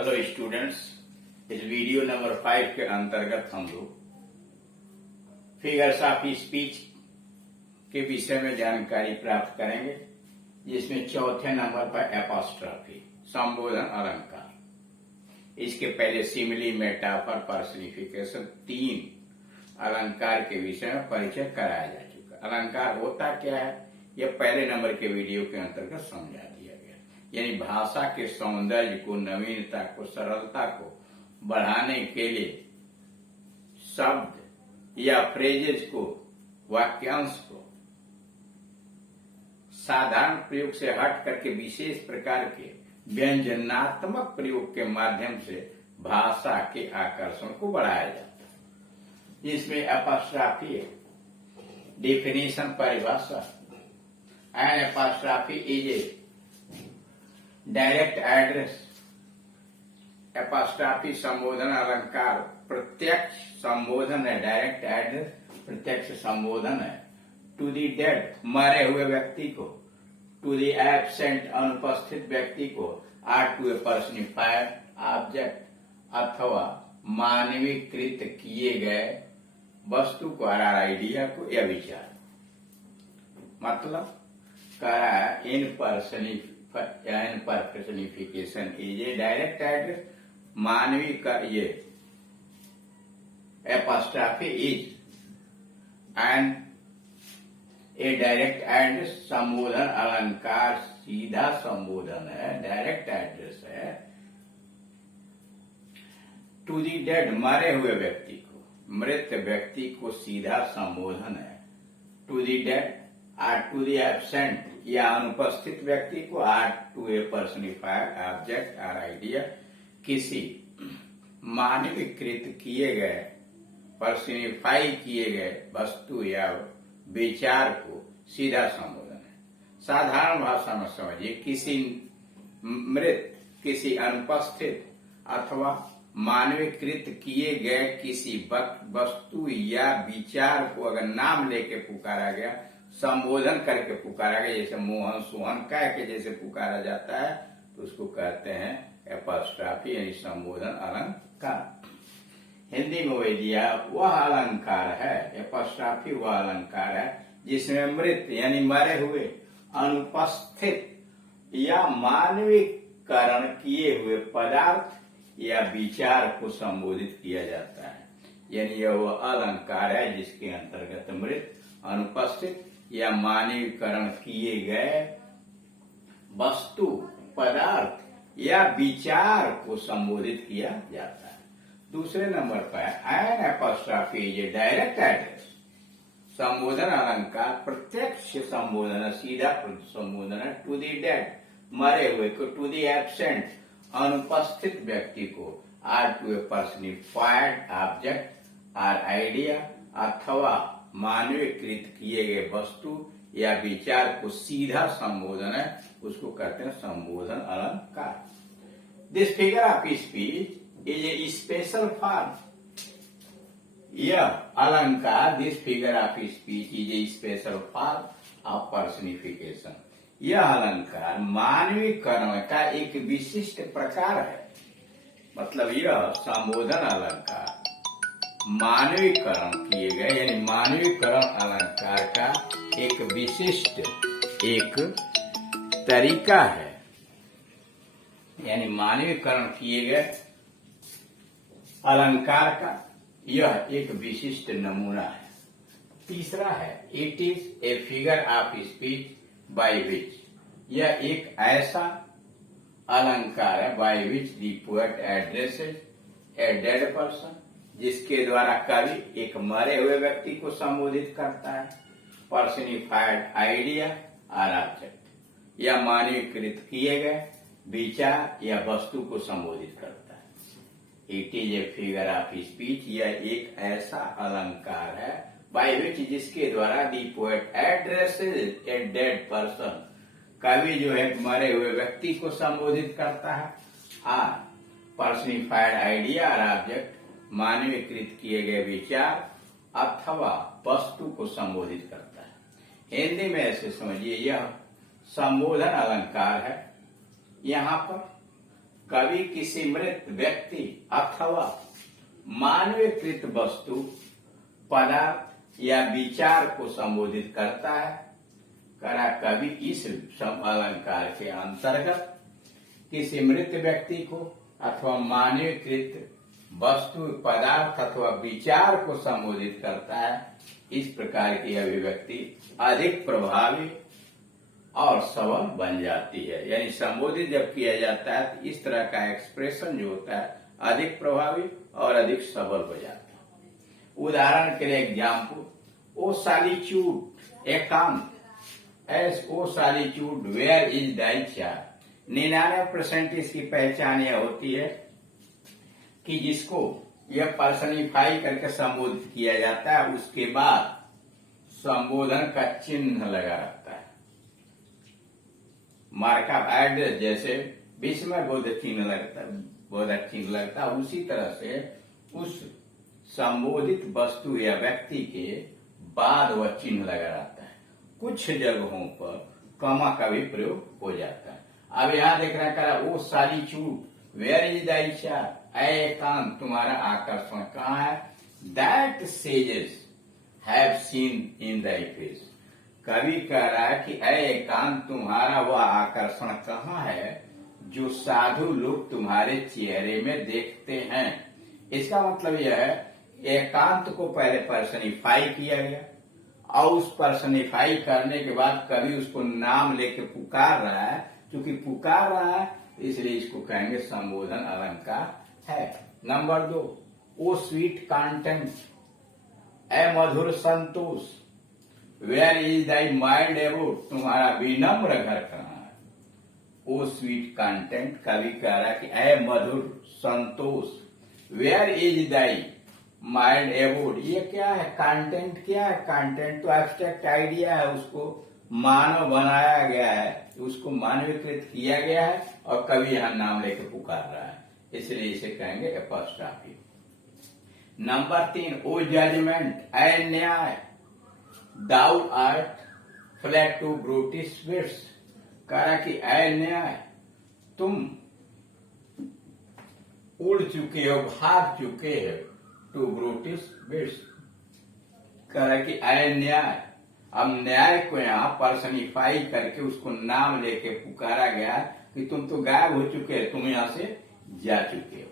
Hello students, इस video number 5 के अंतर्गत हम लोग फिगर्स ऑफ स्पीच के विषय में जानकारी प्राप्त करेंगे, जिसमें चौथे नंबर पर एपोस्ट्रॉफी संबोधन अलंकार। इसके पहले सिमिली, मेटाफर, पर्सनिफिकेशन 3 अलंकार के विषय में परिचय कराया जा चुका। अलंकार होता क्या है, यह पहले नंबर के वीडियो के अंतर्गत समझा दिया गया। यानी भाषा के सौंदर्य को, नवीनता को, सरलता को बढ़ाने के लिए शब्द या फ्रेजेज को, वाक्यांश को साधारण प्रयोग से हट करके विशेष प्रकार के व्यंजनात्मक प्रयोग के माध्यम से भाषा के आकर्षण को बढ़ाया जाता है। जिसमें एपोस्ट्रॉफी डेफिनेशन, परिभाषा। An apostrophe is a direct address. Apostrophe संबोधन अलंकार प्रत्यक्ष संबोधन है। डायरेक्ट एड्रेस प्रत्यक्ष संबोधन है। टू दी डेड, मरे हुए व्यक्ति को। टू दी एब्सेंट, अनुपस्थित व्यक्ति को। Or to a personified object, अथवा मानवीकृत किए गए वस्तु को, आइडिया को या विचार। मतलब करा in personification is a direct address. मानवी का ये apostrophe is and a direct address. संबोधन अलंकार सीधा संबोधन है, डायरेक्ट एड्रेस है। टू दी डेड, मरे हुए व्यक्ति को, मृत व्यक्ति को सीधा संबोधन है। To the dead. Or to the absent या अनुपस्थित व्यक्ति को। Or to a personified object और आइडिया, किसी मानवीकृत किए गए, पर्सनिफाई किए गए वस्तु या विचार को सीधा संबोधन है। साधारण भाषा में समझिए, किसी मृत, किसी अनुपस्थित अथवा मानवीकृत किए गए किसी वस्तु या विचार को अगर नाम लेके पुकारा गया, संबोधन करके पुकारा गया, जैसे मोहन सोहन कह के जैसे पुकारा जाता है, तो उसको कहते हैं एपोस्ट्रॉफी यानी संबोधन अलंकार। हिंदी में वह दिया, वह अलंकार है, एपोस्ट्रॉफी वह अलंकार है जिसमें मृत यानी मरे हुए, अनुपस्थित या मानवीकरण किए हुए पदार्थ या विचार को संबोधित किया जाता है। यानी यह वह अलंकार है जिसके अंतर्गत मृत, अनुपस्थित या मानवीकरण किए गए वस्तु, पदार्थ या विचार को संबोधित किया जाता है। दूसरे नंबर पर an apostrophe is a direct address. संबोधन अलंकार प्रत्यक्ष संबोधन है, सीधा संबोधन है। टू दी डेड, मरे हुए को। टू दी एब्सेंट, अनुपस्थित व्यक्ति को। Or to a personified object और आइडिया, अथवा मानवीकृत किए गए वस्तु या विचार को सीधा संबोधन है, उसको कहते हैं संबोधन अलंकार। This figure of speech is a special form. यह अलंकार, this figure of speech is a special form of personification. यह अलंकार मानवीकरण का एक विशिष्ट प्रकार है। मतलब यह संबोधन अलंकार मानवीकरण किए गए, यानी मानवीकरण अलंकार का एक विशिष्ट एक तरीका है। यानी मानवीकरण किए गए अलंकार का यह एक विशिष्ट नमूना है। तीसरा है, it is a figure of speech by which. यह एक ऐसा अलंकार है by which the poet addresses a dead person, जिसके द्वारा कवि एक मरे हुए व्यक्ति को संबोधित करता है। पर्सनिफाइड आइडिया और ऑब्जेक्ट या मानवीकृत किए गए विचार या वस्तु को संबोधित करता है। It is a figure of speech, यह एक ऐसा अलंकार है बाय विच, जिसके द्वारा दी poet addresses a dead person, कवि जो है मरे हुए व्यक्ति को संबोधित करता है। और पर्सनिफाइड आइडिया और ऑब्जेक्ट, मानवीकृत किए गए विचार अथवा वस्तु को संबोधित करता है। हिंदी में ऐसे समझिए, यह संबोधन अलंकार है। यहाँ पर कवि किसी मृत व्यक्ति अथवा मानवीकृत वस्तु, पदार्थ या विचार को संबोधित करता है। करा कवि इस अलंकार के अंतर्गत किसी मृत व्यक्ति को अथवा मानवीकृत वस्तु, पदार्थ अथवा विचार को संबोधित करता है। इस प्रकार की अभिव्यक्ति अधिक प्रभावी और सबल बन जाती है। यानी संबोधित जब किया जाता है तो इस तरह का एक्सप्रेशन जो होता है अधिक प्रभावी और अधिक सबल हो जाता है। उदाहरण के लिए एग्जाम्पल, ओ सॉलिट्यूड, एकांत, एस O solitude where is thy child. 99% इसकी पहचान यह होती है कि जिसको यह पर्सनिफाई करके संबोधित किया जाता है उसके बाद संबोधन का चिन्ह लगा रहता है। मार्क ऑफ एड्रेस जैसे बीच में बोध चिन्ह लगता है, उसी तरह से उस संबोधित वस्तु या व्यक्ति के बाद वह चिन्ह लगा रहता है। कुछ जगहों पर कमा का भी प्रयोग हो जाता है। अब यहाँ देखना करा, वो solitude where is thy child, एकांत तुम्हारा आकर्षण कहाँ है। That sages have seen in thy face. कवि कह रहा है कि एकांत तुम्हारा वह आकर्षण कहाँ है जो साधु लोग तुम्हारे चेहरे में देखते हैं। इसका मतलब यह है एकांत को पहले पर्सनिफाई किया गया और उस पर्सनिफाई करने के बाद कवि उसको नाम लेके पुकार रहा है। क्योंकि पुकार रहा है इसलिए इसको कहेंगे संबोधन अलंकार है। नंबर 2, ओ स्वीट कंटेंट, ए मधुर संतोष, where is thy mild abode, तुम्हारा विनम्र घर कहाँ है। ओ स्वीट कंटेंट, कवि कह रहा है कि ए मधुर संतोष, वेयर इज दाई माइल्ड एबोड। ये क्या है, कंटेंट क्या है। कंटेंट तो एब्स्ट्रैक्ट आइडिया है, उसको मानव बनाया गया है, उसको मानवीकृत किया गया है और कवि यहाँ नाम लेके पुकार रहा है, इसलिए इसे कहेंगे एपोस्ट्रोफी। नंबर 3, ओ जजमेंट, ए न्याय, thou art fled to brutish wits. कहा कि ए न्याय, तुम उड़ चुके हो, भाग चुके हो, टू ब्रूटिश विट्स। कहा कि ए न्याय, अब न्याय को यहाँ पर्सनिफाई करके उसको नाम लेके पुकारा गया कि तुम तो गायब हो चुके हो, तुम यहाँ से जा चुके हो।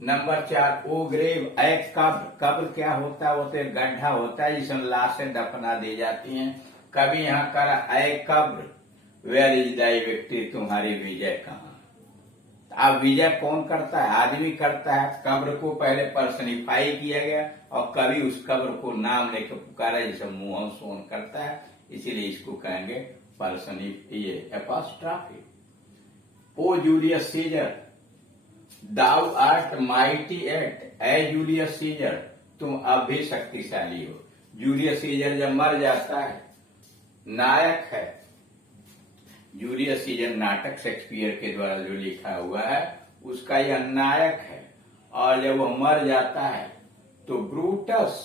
नंबर 4, ओ ग्रेव, ए कब्र। कब्र क्या होता है, वो तो एक गड्ढा होता है जिसमें लाशें दफना दी जाती हैं। कभी यहाँ करा ए कब्र, वेयर इज दाई विक्ट्री, तुम्हारी विजय कहाँ। अब विजय कौन करता है, आदमी करता है। कब्र को पहले पर्सनिफाई किया गया और कभी उस कब्र को नाम लेकर पुकारा जिसे मुंह सोन करता है, इसीलिए इसको कहेंगे personify, apostrophe. O Julius Caesar, thou art mighty yet, ए जूलियस सीजर, तुम अब भी शक्तिशाली हो। जूलियस सीजर जब मर जाता है, नायक है। जूलियस सीजर नाटक शेक्सपियर के द्वारा जो लिखा हुआ है उसका यह नायक है, और जब वो मर जाता है तो ब्रूटस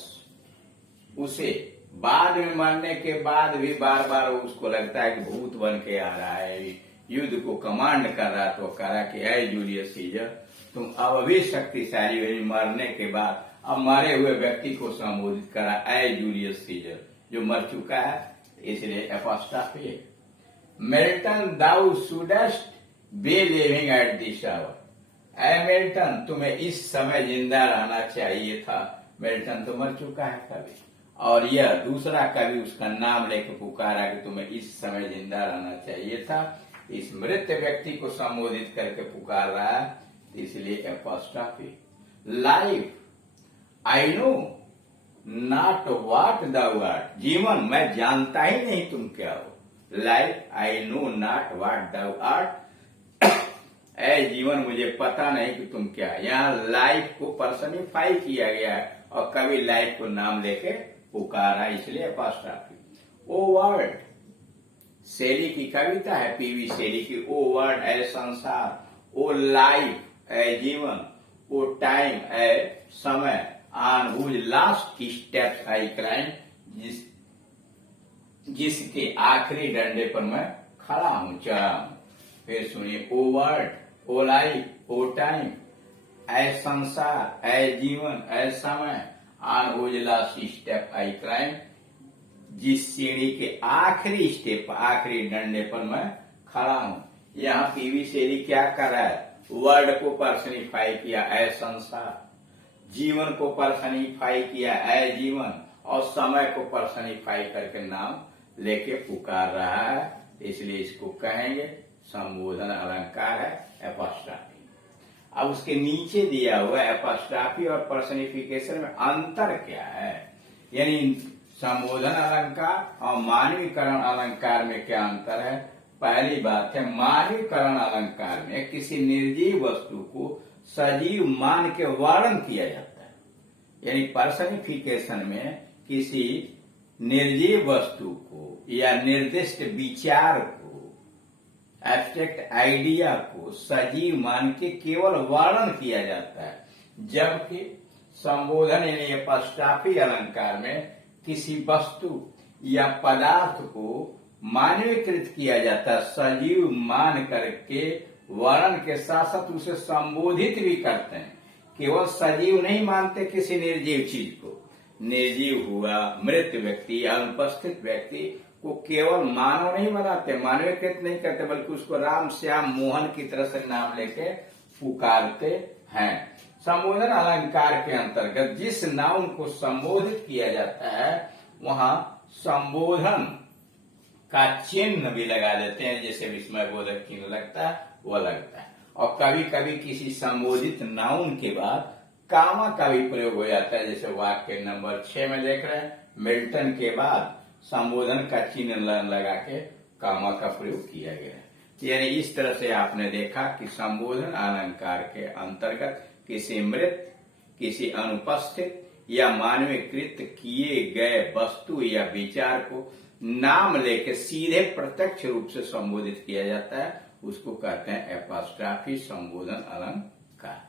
उसे बाद में मरने के बाद भी बार बार उसको लगता है कि भूत बन के आ रहा है, युद्ध को कमांड कर रहा, तो कह रहा कि ऐ जूलियस सीजर, तुम अब भी शक्तिशाली हो। मरने के बाद अब मरे हुए व्यक्ति को संबोधित करा, ऐ जूलियस सीजर, जो मर चुका है, इसलिए एपोस्ट्रोफी है। Milton, thou shouldst be living at this hour, ऐ मिल्टन, तुम्हें इस समय जिंदा रहना चाहिए था। मिल्टन तो मर चुका है कवि, और यह दूसरा कवि उसका नाम लेकर पुकारा कि तुम्हें इस समय जिंदा रहना चाहिए था। इस मृत व्यक्ति को संबोधित करके पुकार रहा है, इसलिए apostrophe. Life, I know not what thou art, जीवन मैं जानता ही नहीं तुम क्या हो। Life, I know not what thou art, ऐ जीवन मुझे पता नहीं कि तुम क्या। यहाँ लाइफ को पर्सनिफाई किया गया है और कभी लाइफ को नाम लेके पुकारा, इसलिए एपोस्ट्रोफी। ओ वर्ल्ड, शेली की कविता है, पीवी शेली की। ओ वर्ल्ड, ऐ संसार, ओ लाइफ, ऐ जीवन, ओ टाइम, ऐ समय, on whose last steps I climb, जिसके आखिरी डंडे पर मैं खड़ा हूं, चढ़ा हूं। फिर सुनिए, O world, O life, O time, ए संसार, ए जीवन, ए समय, on whose last step I climb, जिस सीढ़ी के आखिरी स्टेप, आखिरी डंडे पर मैं खड़ा हूं। यहाँ पीवी शेरी क्या कर रहा है? वर्ड को पर्सनिफाई किया, ए संसार, जीवन को पर्सनिफाई किया, ए जीवन, और समय को पर्सनिफाई करके नाम लेके पुकार रहा है। इसलिए इसको कहेंगे संबोधन अलंकार है, एपोस्ट्रॉफी। अब उसके नीचे दिया हुआ एपोस्ट्रॉफी और पर्सनिफिकेशन में अंतर क्या है, यानी संबोधन अलंकार और मानवीकरण अलंकार में क्या अंतर है? पहली बात है, मानवीकरण अलंकार में किसी निर्जीव वस्तु को सजीव मान के वर्णन किया जाता है, यानी पर्सनिफिकेशन में किसी निर्जीव वस्तु को या निर्दिष्ट विचार को, एब्स्ट्रैक्ट आइडिया को सजीव मान के केवल वर्णन किया जाता है, जबकि संबोधन यानी एपोस्ट्रॉफी अलंकार में किसी वस्तु या पदार्थ को मानवीकृत किया जाता है, सजीव मान करके वर्णन के साथ साथ उसे संबोधित भी करते हैं। केवल सजीव नहीं मानते किसी निर्जीव चीज को, निर्जीव हुआ मृत व्यक्ति या अनुपस्थित व्यक्ति को केवल मानव नहीं बनाते, मानवीकृत नहीं करते, बल्कि उसको राम श्याम मोहन की तरह से नाम लेके पुकारते हैं। संबोधन अलंकार के अंतर्गत जिस नाउन को संबोधित किया जाता है वहां संबोधन का चिन्ह भी लगा देते हैं, जैसे विस्मय बोधक चिन्ह लगता है वो लगता है। और कभी कभी किसी संबोधित नाउन के बाद कामा का भी प्रयोग हो जाता है, जैसे वाक्य नंबर 6 में देख रहे हैं, मिल्टन के बाद संबोधन का चिन्ह लगा के कामा का प्रयोग किया गया है। यानी इस तरह से आपने देखा कि संबोधन अलंकार के अंतर्गत किसी मृत, किसी अनुपस्थित या मानवीकृत किए गए वस्तु या विचार को नाम लेके सीधे प्रत्यक्ष रूप से संबोधित किया जाता है, उसको कहते हैं एपोस्ट्रॉफी, संबोधन अलंकार।